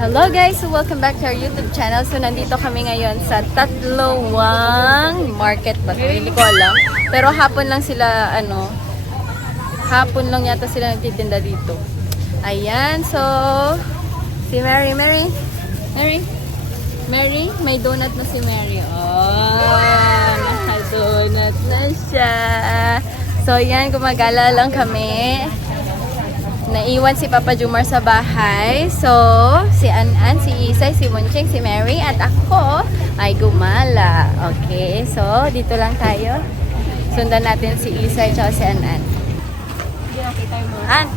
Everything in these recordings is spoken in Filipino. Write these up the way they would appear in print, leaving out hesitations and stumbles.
Hello guys! So welcome back to our YouTube channel. So nandito kami ngayon sa Tatlawang Market ba? Hindi ko alam. Pero hapon lang sila, hapon lang yata sila nagtitinda dito. Ayan, so si Mary, may donut na si Mary. Oh, naka-donut na siya. So yan, gumagala lang kami. Naiwan si Papa Jumar sa bahay. So, si An-An, si Isay, si Munching, si Mary, at ako ay gumala. Okay, so dito lang tayo. Sundan natin si Isay at si An-An. An!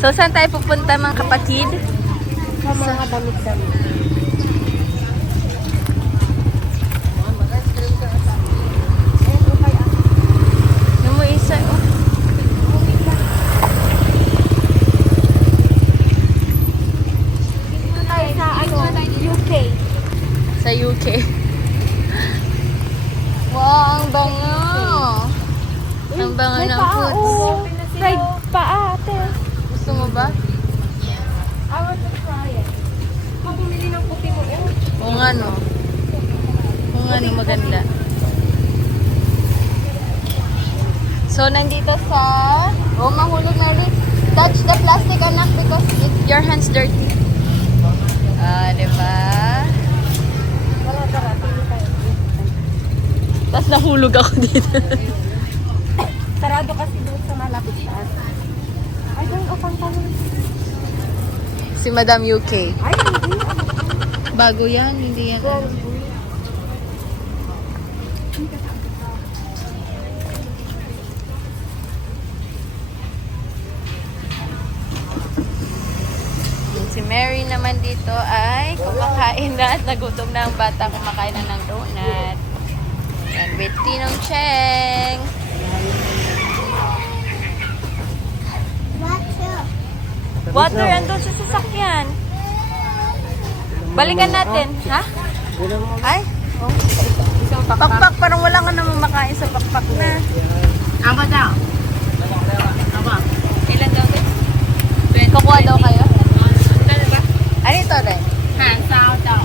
So, saan tayo pupunta mga kapatid? Sa mga damit-damit. Yung mo Isay, oh. Sa UK. Wow, ang bango. Ang bango ng foods. Fried pa ate. Gusto mo ba? I want to try it. Kung bumili ng puti mo yun. Oo nga no. Oo nga no, maganda. So, nandito sa... Oh, mahulog na rin. Touch the plastic, anak, because your hands dirty. Ah, diba? Tara, pili tayo. Tapos nahulog ako dito. Sarado kasi doon sa malapit sa atin. Ay, doon o pantalon. Si Madam UK. Ay, hindi. Bago yan, hindi yan. Si Mary naman dito ay kumakain na at nagutom na ang bata, kumakain na ng donut. And with Tinong Cheng. Water, andun sa sasakyan. Balikan natin, ha? Ay? Pakpak, parang wala ka naman makain sa pakpak na. Aba daw. Aba. Ilan daw din? Kukuha daw kayo? Ano ito rin? Han, sao daw.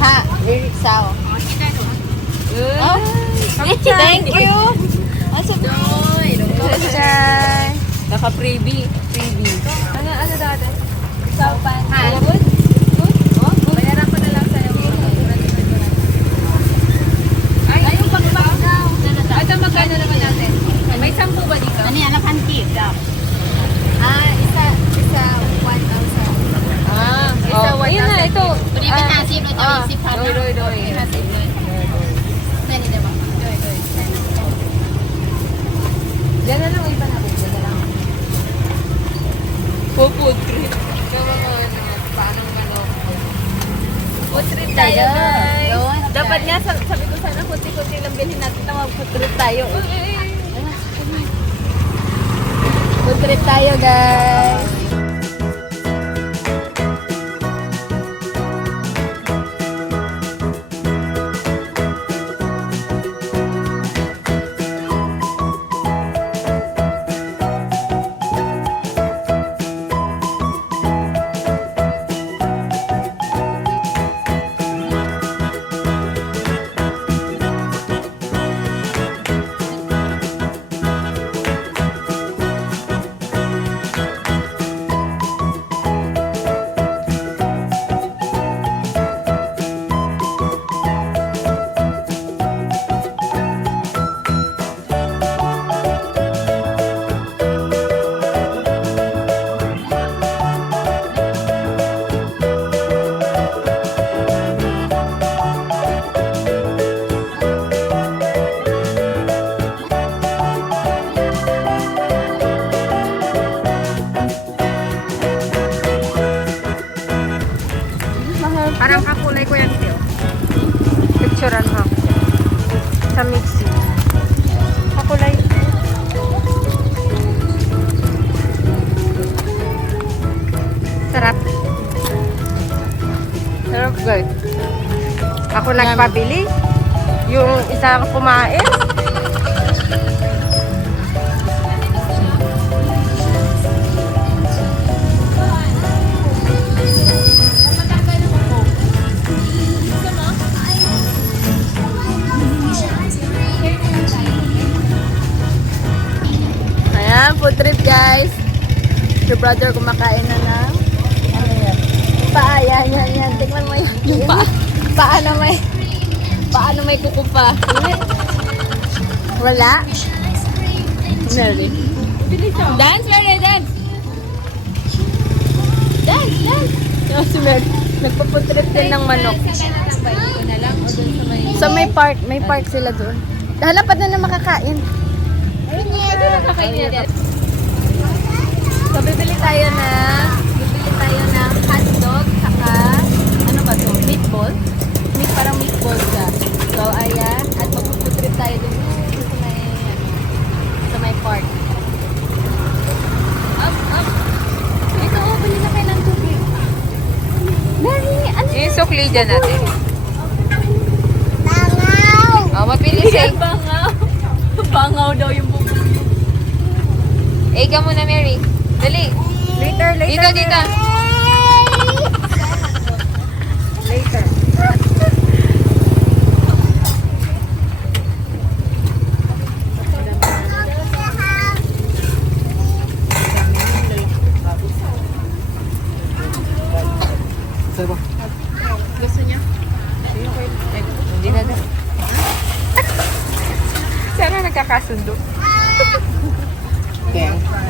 Ha, lyric sao. Oh, thank you. Asa doy? Chay. Naka-freebie. Ano dati? Sao pa? Good? Oh, bayaran ko na lang sa'yo. Ay, yung pakpak daw. Ito magkano naman natin? May 10 ba dito? Ano yan? Napantik daw. Isa 1,000. Isa 1,000. Ayun na, ito. Pwede ba nasib na ito? Isip pa na. Doy. Nasib doy. Saan ito ba? Doy. Gana lang iba natin. Gana lang. Food trip. Paano manok? Food trip tayo, guys. Dapat nga, sabi ko sana, kunti-kunti lang bilhin natin na mag-food trip tayo. Food trip tayo, guys. Parang kakulay ko yan, Tio. Picturean mo. Sa mixing. Kakulay. Sarap. Sarap, guys. Ako nagpabili. Yung isa kumain. Nagpo-food trip, guys. Your brother kumakain na ng ano yan? Paa, yan. Tingnan mo yan. Yung paano may kuko pa. Wala? Mary. Dance, Mary, dance! Dance! Oh, si Mary. Nagpo-food trip din ng manok. Sa may park sila doon. Hanapan na makakain. Pwede na kakain niya. So, bibili tayo ng hotdog, saka, ano ba to? Meatball. Parang meatball siya. So, ayan. At mag-food trip tayo dun sa may park. Up. Ito, bili na kayo ng tubig. Mary, ano yun? Yung sukli dyan natin. Oh, mabilis eh. Bangaw daw yung buko. Ika muna, Mary. Dali. Later. Dito. Later. Gusto niya? Hindi na daw. Sana nagkakasundo.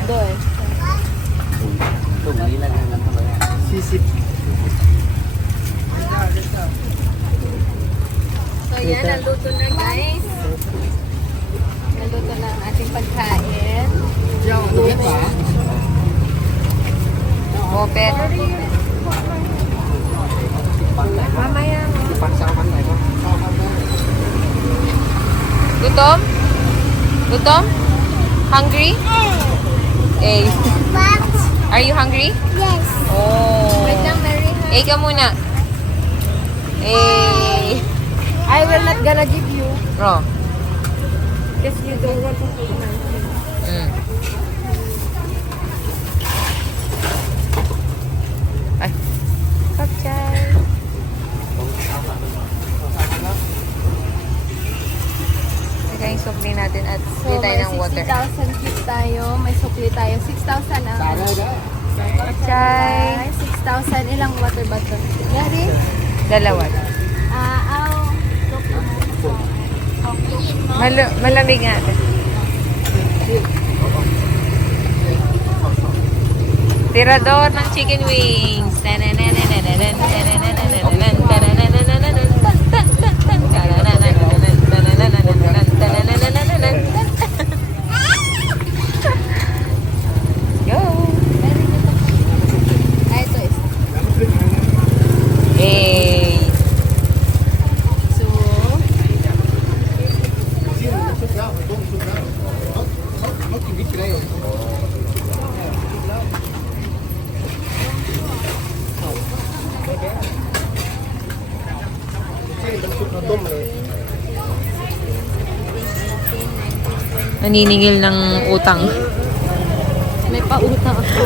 Doon. Sisip. So yan, naluto na guys. Naluto na ang ating pagkain. Open. Mamaya. Gutom? Hungry? Eh. Are you hungry? Yes. Oh. Wait lang, Mary. Ha? Ika muna. Eh. I will not gonna give you Bro. because you don't want to eat my food. Ay. Okay. Ika yung sukli natin at So, bili tayo may ng water. 60,000 feet tayo. May supli tayo. 6,000 ang Chai. 6,000. Ilang water bottle? Mary? Dalawa. Malamig nga ate. Tirador ng chicken wings. Go! Ito is. Hey! So, Naniningil ng utang. may pautang ako.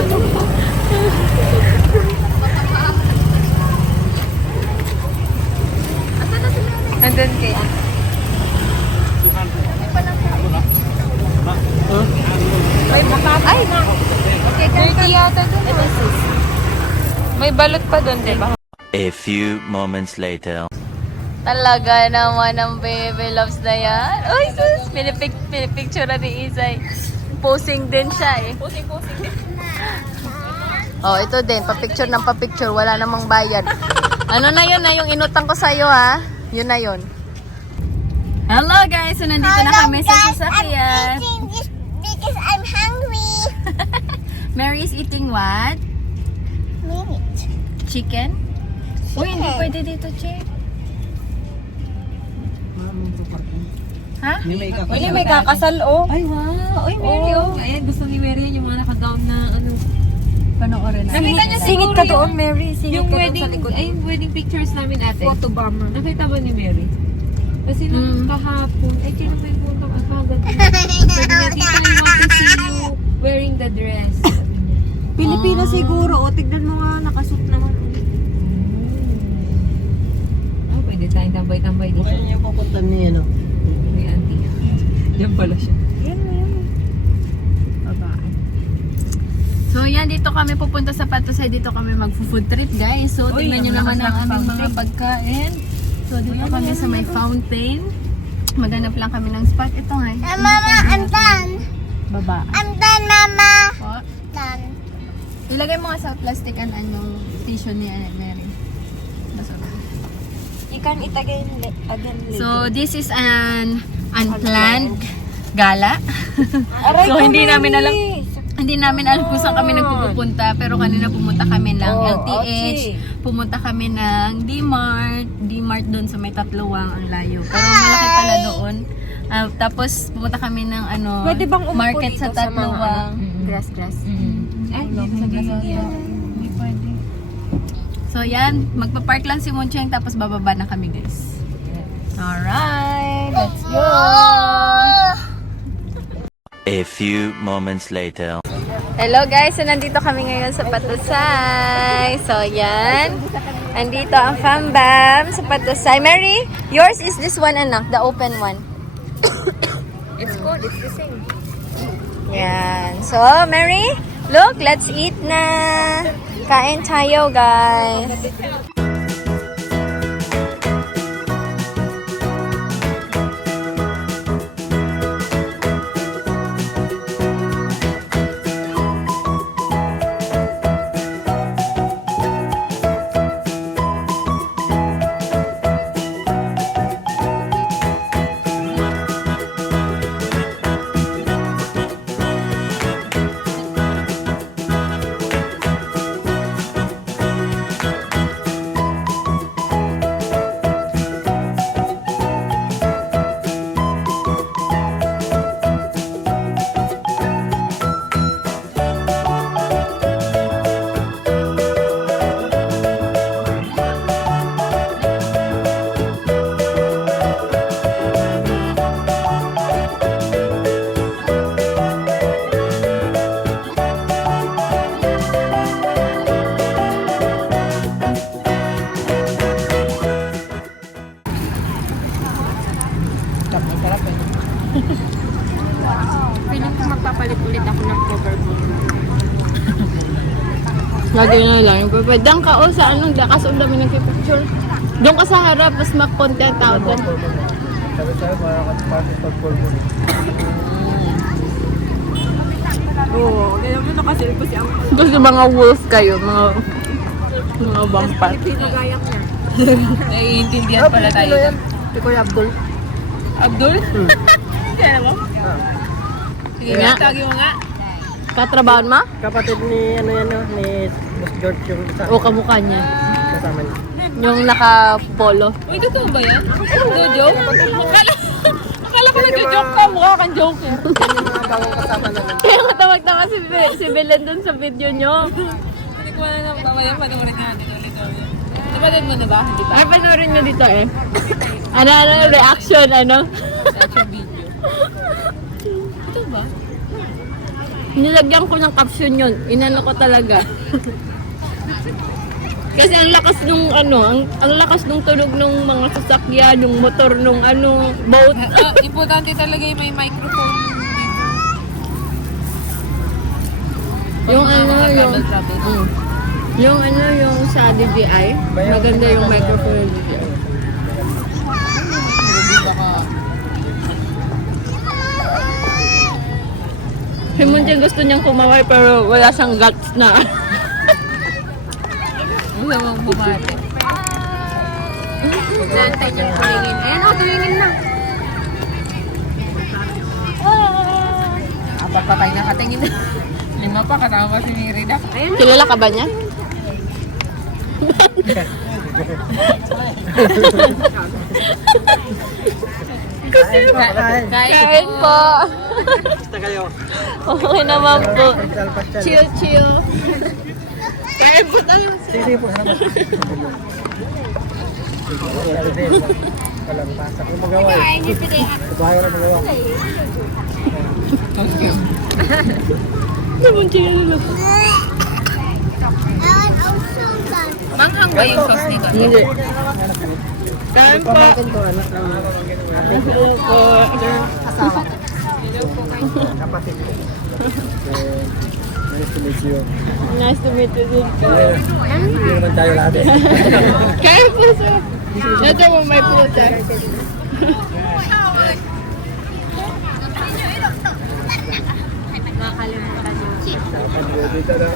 Andun kaya. May bukap. Ay, na. Okay, Dirty yata dun. Ito sis. May balot pa dun, diba? A few moments later. Talaga naman ang baby loves na yan. Uy, sus! Pinipicture na ni Isay. Posing din siya eh. Posing din. Oh, ito din. Papicture ng papicture. Wala namang bayad. Ano na yun na yung inutang ko sa'yo ha? Yun na yun. Hello guys! So nandito na kami sa sasakyan. I'm eating this because I'm hungry. Mary is eating what? Minute. Chicken? Uy, hindi pwede dito, Che. Ha? Hindi may kakasal, oh. Ay, wow! Uy, Mary, oh. Ayan, gusto ni Mary yan, yung mga naka-down na, ano. Panoorin na. Nakita niyo Singit ka doon, Mary. Singit Yung ka doon wedding, sa likod. ay, yung wedding pictures namin ate. Photo bomber. Nakita ba ni Mary? Kasi nung kahapon, ay, sino pa yung punta ka? Kagad. Sabi niya, Tita, I want to see you wearing the dress. Sabi niya. Pilipino siguro. O, tignan mo nga, nakasuot naman. Oh, pwede tayong tambay-tambay dito. Kaya niya pupunta ni, ano? Ni auntie. Yan pala siya. Yan. Babae. yan, dito kami pupunta sa Patusay. Dito kami mag-food trip, guys. So, tingnan nyo naman ang aming mga pagkain. So, dito kami sa may fountain. Maghanap lang kami ng spot. Ito nga. Mama, I'm done. Baba. I'm done, Mama. Po. Done. Ilagay mo nga sa plastic ang yung tissue ni Mary. Ikan itagay again later. So, this is an unplanned gala. So, hindi namin alam kung saan kami nagpupunta. Pero kanina pumunta kami ng LTH. Pumunta kami ng D-Mart doon sa may Tatluwang, ang layo. Pero malaki pala doon. Tapos pumunta kami ng Pwede bang umupo market dito sa sa mga, Tatluwang. grass? Ay, hindi pwede. So yan, magpa-park lang si Muncheng tapos bababa na kami, guys. Alright, let's go! A few moments later. Hello guys, so nandito kami ngayon sa Patusay. So yan, andito ang Fambam sa Patusay. Mary, yours is this one anak, the open one. It's good, it's the same. Yan. So, Mary, look, let's eat na. Kain tayo, guys. Feeling ko magpapalit ulit ako ng cover mo. Lagi na lang. Pwedeng ka o sa anong dakas o dami nagpipicture. Doon ka sa harap, mas makonti ang tao doon. Sabi sa'yo, makakatapos pag-pulmo. Oo, kaya mo nakasilpo siya. Kasi mga wolf kayo, mga bampat. Pinagayak niya. Naiintindihan pala tayo. Si Kuya Abdul. Abdul? Kaya mo? Sige nga. Tagi mo nga. Katrabahan mo? Kapatid ni, ni Boss George yung isa. O kamukha niya. Kasama niya. Yung naka-polo. Uy, totoo ba yan? Joke? Akala ko nag-joke ka. Mukha kang joker. Yung mga bagong kasama namin. Kaya matawag-tawa si Belen dun sa video nyo. Hindi ko na lang bawa yan. Panoorin nga. Ulit. Napanood mo na ba? Hindi ba? Ay, panoorin nyo dito eh. Ano, reaction, ano? Action video. Ito ba? Nilagyan ko ng caption yun. Inano ko talaga. Kasi ang lakas nung ang lakas nung tunog ng mga sasakyan, yung motor nung boat. Importante talaga yung may microphone. Yung yung sa DJI, maganda yung microphone ng DJI. Si Muncheng gusto niyang kumaway pero wala siyang guts na. Gusto mong bumati. Nantay niyang tumingin. Ayan o, tumingin na. Papatay na katingin na. Lima pa, kasama pa si Mirida. Ayan. Kilala ka ba niya? Kain po. Basta kayo. Okay naman po. Alpachan. Chill. Kain po tayo. Sige po. Salamat. Walang pasak yung magawa eh. Bahay na magawa. Muncheng na lang. I'm also done. Manghang ba yung sauce nito? Hindi. Kain po. Pamakin to anak ng Kasama. kapatid ko. Nice to meet you. Nice to meet you din po. Hindi naman tayo lahat eh. Kaya po sir. Ito mo may puta. Dito na.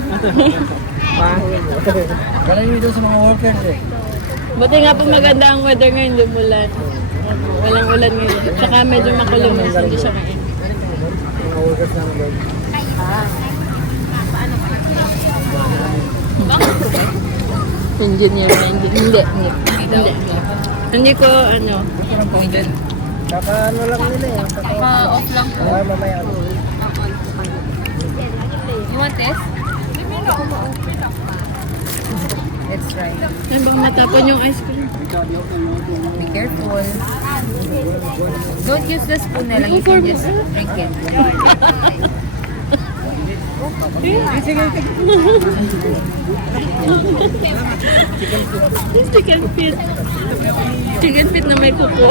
Pahul. Kaya nyo doon sa mga workers eh. Buti nga po maganda ang weather ngayon, lumulan. Walang ulan ngayon. Tsaka medyo makulumos, hindi siya kain. Mga workers namin doon. Engineer na engineer. Hindi. Hindi ko ano. Kaka ano lang nila eh. Pa-off lang po. Mamaya. You want this? Let's try. Ay, baka matapon yung ice cream. Be careful. Don't use the spoon na lang. You can just drink it. Chicken feet. Chicken feet na may kuko.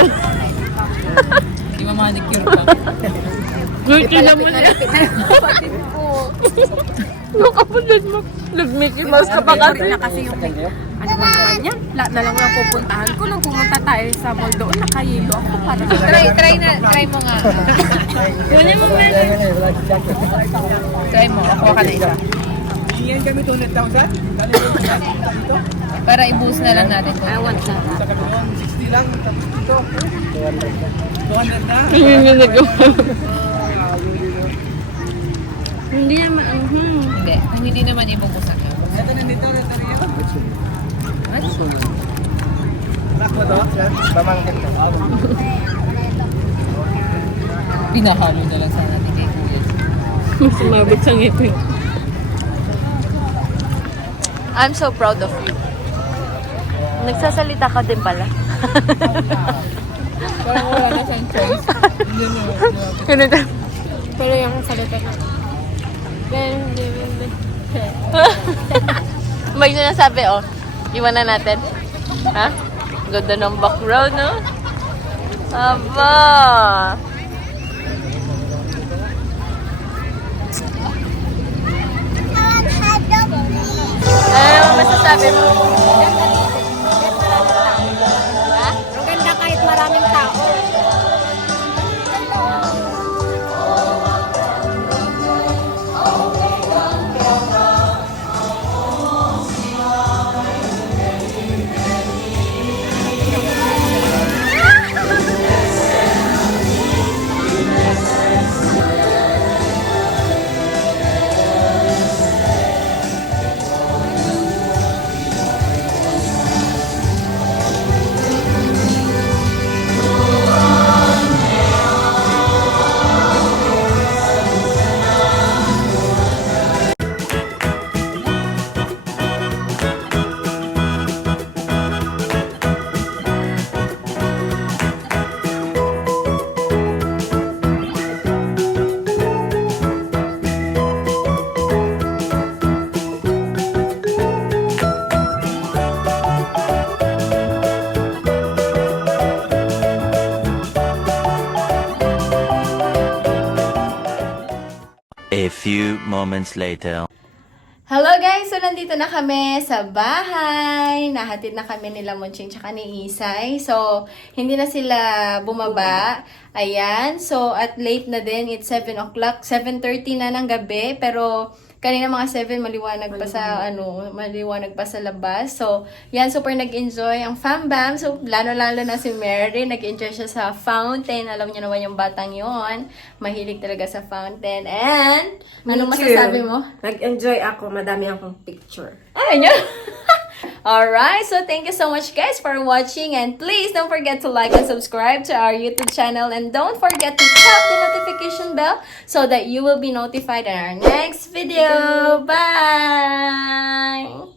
Di ba manicure pa? Gusto naman yan. Yung kapatid mo. Nag-Mickey Mouse ka pa kasi. Na kasi yung ano ba naman yan? Lahat na lang ang pupuntahan ko. Nung pumunta tayo sa mall doon, nakahilo ako para Try mo nga. Wala mo nga. Try mo. Ako ka na isa. Iyan kami 200,000? Para i-boost na lang natin. I want that. 60 lang. Dito. 200 na. Nanginginig ako. Hindi naman. Hindi. Kung hindi naman ibubusan ka. Ito nandito na tayo. What? Anak mo to? Pamangkin to. Pinahalo na lang sana ni kay Kuya. Sumabit sa ngipin. I'm so proud of you. Nagsasalita ka din pala. Parang wala na siyang choice. Ganito. Pero yung salita na. May sinasabi, oh. Iwan na natin. Ha? Ganda ng background, no? Aba! Ano naman masasabi mo? Ang ganda kahit maraming tao. A few moments later. Hello guys! So, nandito na kami sa bahay. Nahatid na kami nila Munching tsaka ni Isay. So, hindi na sila bumaba. Ayan. So, at late na din. It's 7 o'clock. 7:30 na ng gabi. Pero, kanina mga 7, maliwanag pa sa, maliwanag pa sa labas. So, yan, super nag-enjoy ang Fambam. So, lalo-lalo na si Mary. Nag-enjoy siya sa fountain. Alam niyo naman yung batang yon. Mahilig talaga sa fountain. And, ano masasabi mo? Nag-enjoy ako. Madami akong picture. Ay, nyo. Alright, so thank you so much guys for watching, and please don't forget to like and subscribe to our YouTube channel, and don't forget to tap the notification bell so that you will be notified in our next video. Bye!